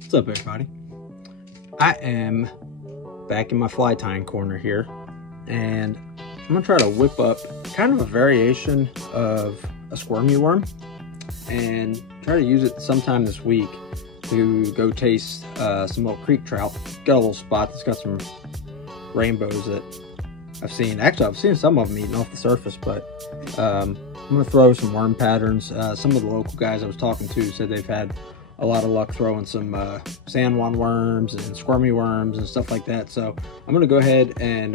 What's up, everybody? I am back in my fly tying corner here, and I'm gonna try to whip up kind of a variation of a squirmy worm and try to use it sometime this week to go taste some little creek trout. Got a little spot that's got some rainbows that I've seen. Actually, I've seen some of them eating off the surface, but I'm gonna throw some worm patterns. Some of the local guys I was talking to said they've had a lot of luck throwing some San Juan worms and squirmy worms and stuff like that. So I'm gonna go ahead and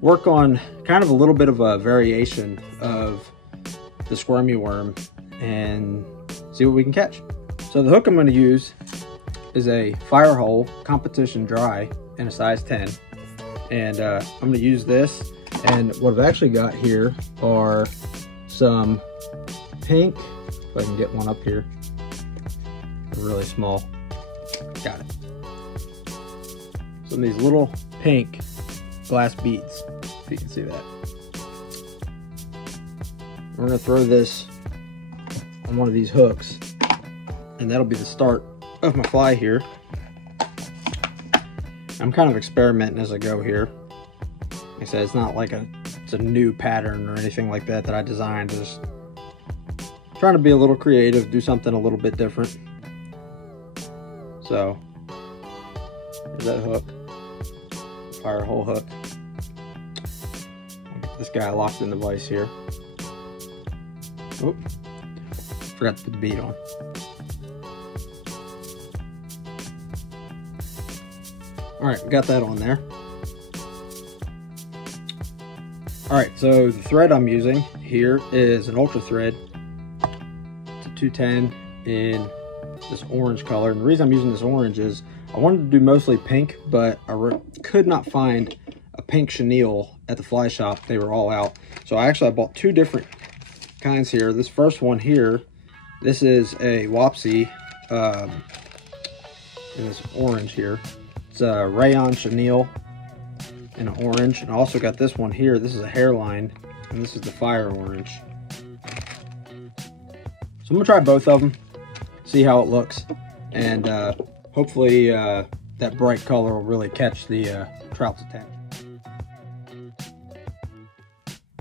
work on kind of a little bit of a variation of the squirmy worm and see what we can catch. So the hook I'm gonna use is a Firehole Competition Dry in a size 10. And I'm gonna use this. And what I've actually got here are some pink, if I can get one up here, really small. Got it. Some of these little pink glass beads, if you can see that. We're gonna throw this on one of these hooks, and that'll be the start of my fly here. I'm kind of experimenting as I go here. Like I said, it's not like it's a new pattern or anything like that that I designed. Just trying to be a little creative, do something a little bit different. So, there's that hook, Firehole hook. I'll get this guy locked in the vise here. Oop, forgot to put the bead on. All right, we got that on there. All right, so the thread I'm using here is an ultra thread. It's a 210 in this orange color, and the reason I'm using this orange is I wanted to do mostly pink, but I could not find a pink chenille at the fly shop. They were all out. So I bought two different kinds here. This first one here, this is a Wapsi in this orange here. It's a rayon chenille in an orange, and I also got this one here. This is a hairline, and this is the fire orange. So I'm gonna try both of them, see how it looks, and hopefully that bright color will really catch the trout's attention.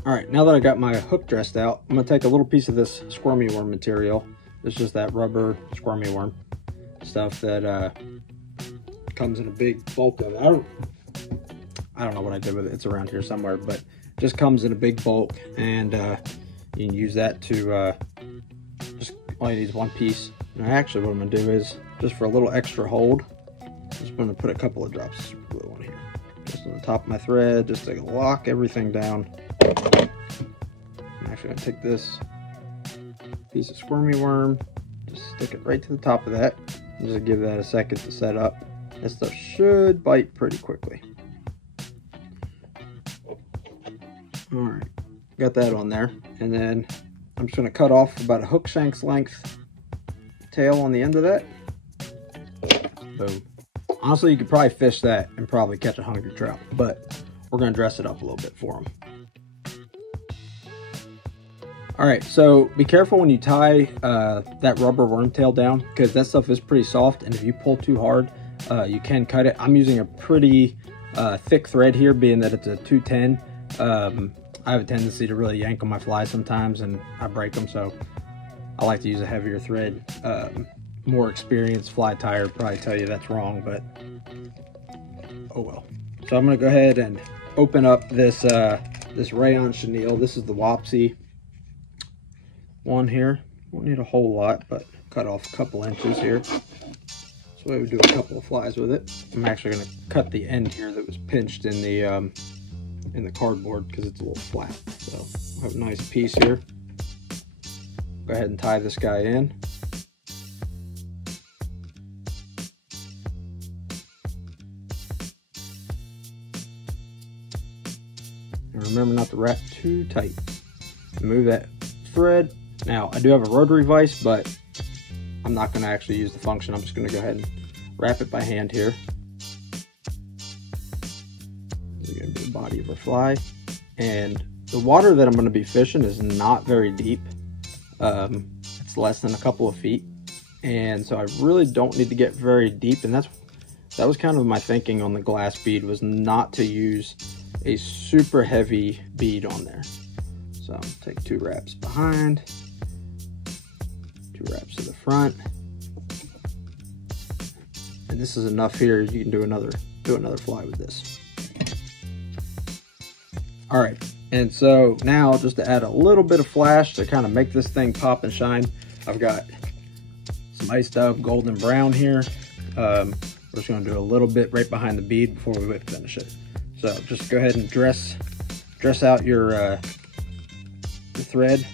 All right, now that I got my hook dressed out, I'm gonna take a little piece of this squirmy worm material. It's just that rubber squirmy worm stuff that comes in a big bulk of it. I don't know what I did with it. It's around here somewhere, but it just comes in a big bulk, and you can use that to just all you need is one piece. And actually what I'm gonna do is, just for a little extra hold, I'm just gonna put a couple of drops of super glue on here. Just on the top of my thread, just to lock everything down. I'm actually gonna take this piece of squirmy worm, just stick it right to the top of that, and just give that a second to set up. This stuff should bite pretty quickly. All right, got that on there. And then I'm just gonna cut off about a hook shank's length tail on the end of that. Boom. Honestly, you could probably fish that and probably catch a hungry trout, but we're gonna dress it up a little bit for them. All right, so be careful when you tie that rubber worm tail down, because that stuff is pretty soft, and if you pull too hard, you can cut it. I'm using a pretty thick thread here, being that it's a 210. I have a tendency to really yank on my flies sometimes, and I break them, so I like to use a heavier thread. More experienced fly tyer would probably tell you that's wrong, but oh well. So I'm gonna go ahead and open up this this rayon chenille. This is the Wapsi one here. Won't need a whole lot, but cut off a couple inches here. So we would do a couple of flies with it. I'm actually gonna cut the end here that was pinched in the cardboard because it's a little flat. So I have a nice piece here. Go ahead and tie this guy in. And remember not to wrap too tight. Move that thread. Now I do have a rotary vise, but I'm not going to actually use the function. I'm just going to go ahead and wrap it by hand here. We're going to do the body of our fly. And the water that I'm going to be fishing is not very deep. It's less than a couple of feet. And so I really don't need to get very deep. And that was kind of my thinking on the glass bead, was not to use a super heavy bead on there. So take 2 wraps behind, 2 wraps to the front. And this is enough here. You can do another fly with this. All right, and so now just to add a little bit of flash to kind of make this thing pop and shine, I've got some iced up golden brown here. We're just going to do a little bit right behind the bead before we whip finish it. So just go ahead and dress out your thread.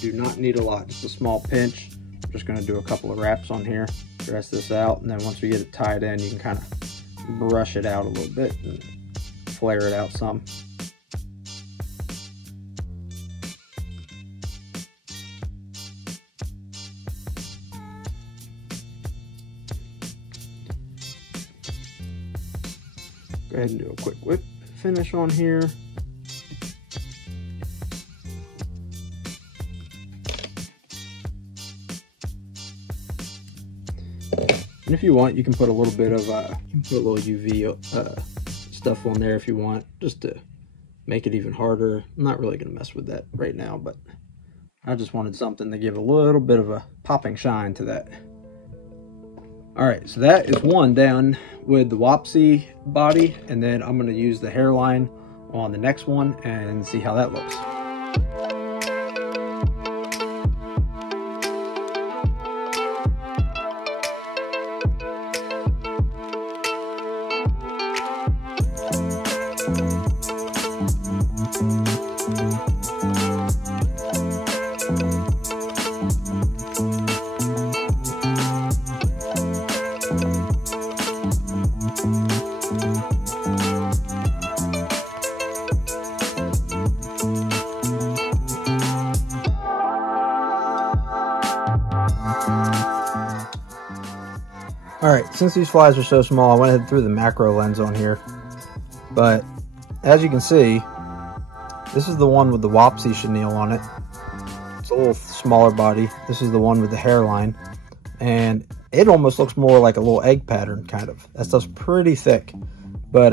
Do not need a lot, just a small pinch. I'm just going to do a couple of wraps on here, dress this out, and then once we get it tied in, you can kind of brush it out a little bit and flare it out some. Go ahead and do a quick whip finish on here. And if you want, you can put a little bit of UV stuff on there if you want, just to make it even harder. I'm not really going to mess with that right now, but I just wanted something to give a little bit of a popping shine to that. All right, so that is one down with the Wapsi body, and then I'm going to use the hairline on the next one and see how that looks. All right, since these flies are so small, I went ahead and threw the macro lens on here. But as you can see, this is the one with the Wapsi chenille on it. It's a little smaller body. This is the one with the hairline. And it almost looks more like a little egg pattern, kind of. That stuff's pretty thick. But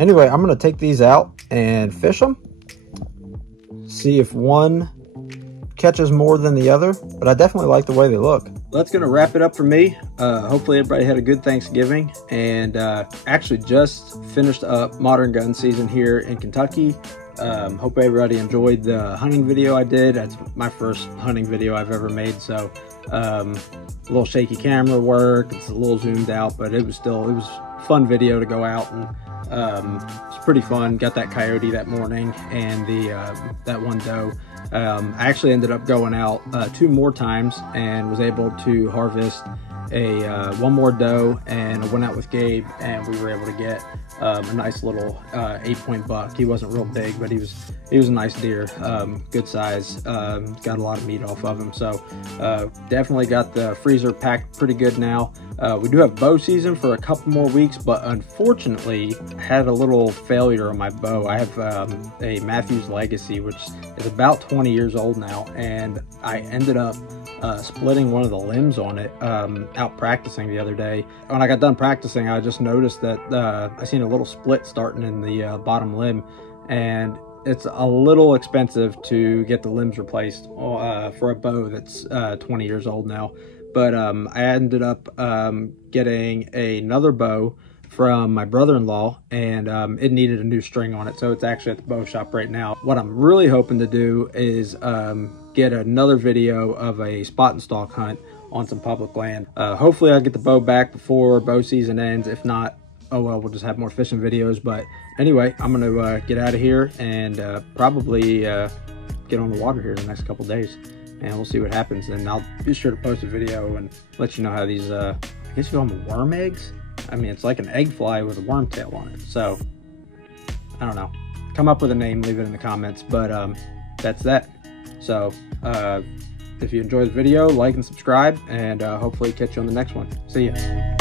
anyway, I'm going to take these out and fish them. See if one catches more than the other. But I definitely like the way they look. That's going to wrap it up for me. Hopefully everybody had a good Thanksgiving, and actually just finished up modern gun season here in Kentucky. Hope everybody enjoyed the hunting video I did. That's my first hunting video I've ever made, so a little shaky camera work. It's a little zoomed out, but it was a fun video to go out, and it's pretty fun. Got that coyote that morning and that one doe. I actually ended up going out 2 more times and was able to harvest one more doe, and I went out with Gabe and we were able to get a nice little 8-point buck. He wasn't real big, but he was a nice deer, good size. Got a lot of meat off of him, so definitely got the freezer packed pretty good now. We do have bow season for a couple more weeks, but unfortunately I had a little failure on my bow. I have a Matthews Legacy, which is about 20 years old now, and I ended up splitting one of the limbs on it out practicing the other day. When I got done practicing, I just noticed that I seen a little split starting in the bottom limb, and it's a little expensive to get the limbs replaced for a bow that's 20 years old now. But I ended up getting another bow from my brother-in-law, and it needed a new string on it, so it's actually at the bow shop right now. What I'm really hoping to do is get another video of a spot and stalk hunt on some public land. Hopefully I'll get the bow back before bow season ends. If not, oh well, we'll just have more fishing videos. But anyway, I'm gonna get out of here and probably get on the water here in the next couple days, and we'll see what happens. And I'll be sure to post a video and let you know how these I guess you call them worm eggs. I mean, it's like an egg fly with a worm tail on it. So I don't know, come up with a name, leave it in the comments. But that's that. So If you enjoyed the video, like and subscribe, and hopefully catch you on the next one. See ya.